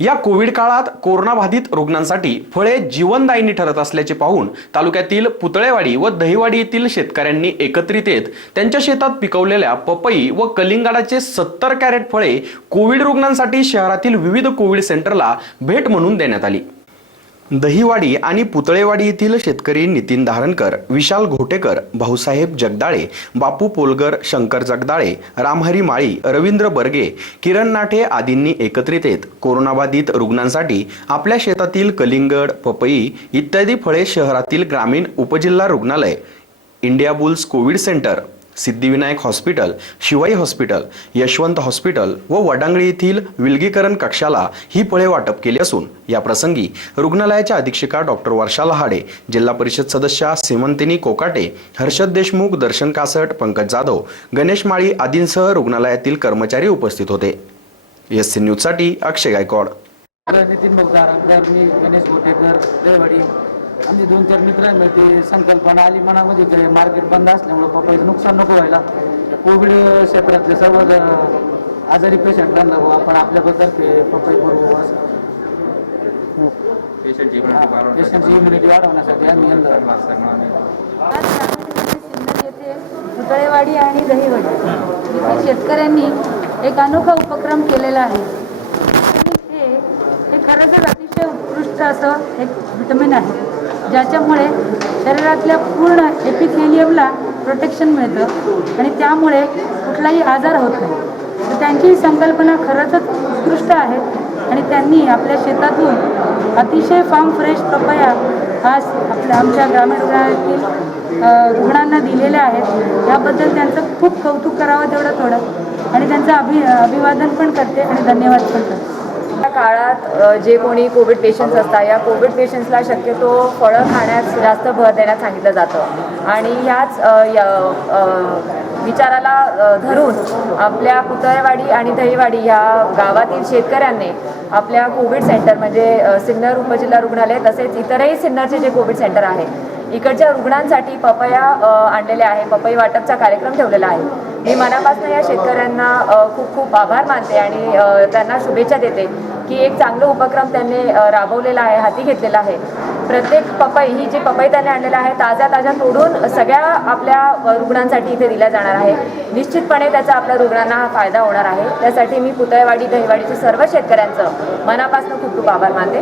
या कोविड काळात कोरोनाबाधित रुग्णांसाठी फळे जीवनदायिनी ठरत असल्याचे पाहून तालुक्यातील पुतळेवाडी व दहिवाडी येथील शेतकऱ्यांनी एकत्रित येत त्यांच्या शेतात पिकवलेल्या पपई व कलिंगडाचे सत्तर कॅरेट फळे कोविड रुग्णांसाठी शहरातील विविध कोविड सेंटरला भेट म्हणून देण्यात आली. दहिवाडी आणि पुतळेवाडी येथील शेतकरी नितीन धारणकर विशाल घोटेकर भाऊसाहेब जगदाळे बापू पोलगर शंकर जगदाळे रामहरी माळी रवींद्र बर्गे किरण नाठे आदींनी एकत्रित येत कोरोनाबाधित रुग्णांसाठी आपल्या शेतातील कलिंगड पपई इत्यादी फळे शहरातील ग्रामीण उपजिल्हा रुग्णालय Indiabulls covid centre Siddhivinayak hospital Shivai hospital Yashwant hospital व वडांगळी येथील विलगीकरण कक्षाला ही फळे वाटप केली असून या प्रसंगी रुग्णालयाच्या अधीक्षिका डॉक्टर वर्षा लहाडे जिल्हा परिषद सदस्या सीमंतिनी कोकाटे हर्षद देशमुख दर्शन कासट पंकज जाधव गणेश माळी आदींसह रुग्णालयातील कर्मचारी उपस्थित होते. एस सी न्यूजसाठी अक्षय गायकवाड. नितीन मी गणेश गोटेकर आमचे दोन चार मित्र आहे ते संकल्पना आली मनामध्ये की मार्केट बंद असल्यामुळे पपईचं नुकसान नको व्हायला. कोविड क्षेत्रातले सर्व आजारी पेशंटांना आपण आपल्याबद्दल पपई करू असं पेशंटची इम्युनिटी वाढवण्यासाठी आम्ही येथे पुतळेवाडी आणि दहीवाडी. येथे शेतकऱ्यांनी एक अनोखा उपक्रम केलेला आहे. हे हे खरंच अतिशय उत्कृष्ट असं एक विटमिन आहे. ज्याच्यामुळे शरीरातल्या पूर्ण एपिथेलियमला प्रोटेक्शन मिळतं आणि त्यामुळे कुठलाही आजार होत नाही. तर त्यांची ही संकल्पना खरंच उत्कृष्ट आहे आणि त्यांनी आपल्या शेतातून अतिशय फार्म फ्रेश पपया आज आपल्या आमच्या ग्रामीण रुग्णालयातील रुग्णांना दिलेल्या आहेत. याबद्दल त्यांचं खूप कौतुक करावं तेवढं थोडं. आणि त्यांचं अभि अभिवादन पण करते आणि धन्यवाद पण करते. काळात जे कोणी कोविड पेशंट्स असतात या कोविड पेशंट्सला शक्यतो फळं खाण्यास जास्त भर देण्यात सांगितलं जातं. आणि ह्याच विचाराला धरून आपल्या कुतळेवाडी आणि दहीवाडी ह्या गावातील शेतकऱ्यांनी आपल्या कोविड सेंटर म्हणजे सिन्नर उपजिल्हा रुग्णालय तसेच इतरही सिन्नरचे जे कोविड सेंटर आहे इकडच्या रुग्णांसाठी पपया आणलेले आहे पपई वाटपचा कार्यक्रम ठेवलेला आहे. मी मनापासून या शेतकऱ्यांना खूप खूप आभार मानते आणि त्यांना शुभेच्छा देते की एक चांगला उपक्रम त्यांनी राबवलेला आहे हाती घेतलेला आहे. प्रत्येक पपई ही जी पपई त्यांनी आणलेला आहे ताज्या ताज्या तोडून सगळ्या आपल्या रुग्णांसाठी इथे दिल्या जाणार आहे. निश्चितपणे त्याचा आपल्या रुग्णांना फायदा होणार आहे. त्यासाठी मी पुतळेवाडी दहिवाडीच्या सर्व शेतकऱ्यांचं मनापासून खूप खूप आभार मानते.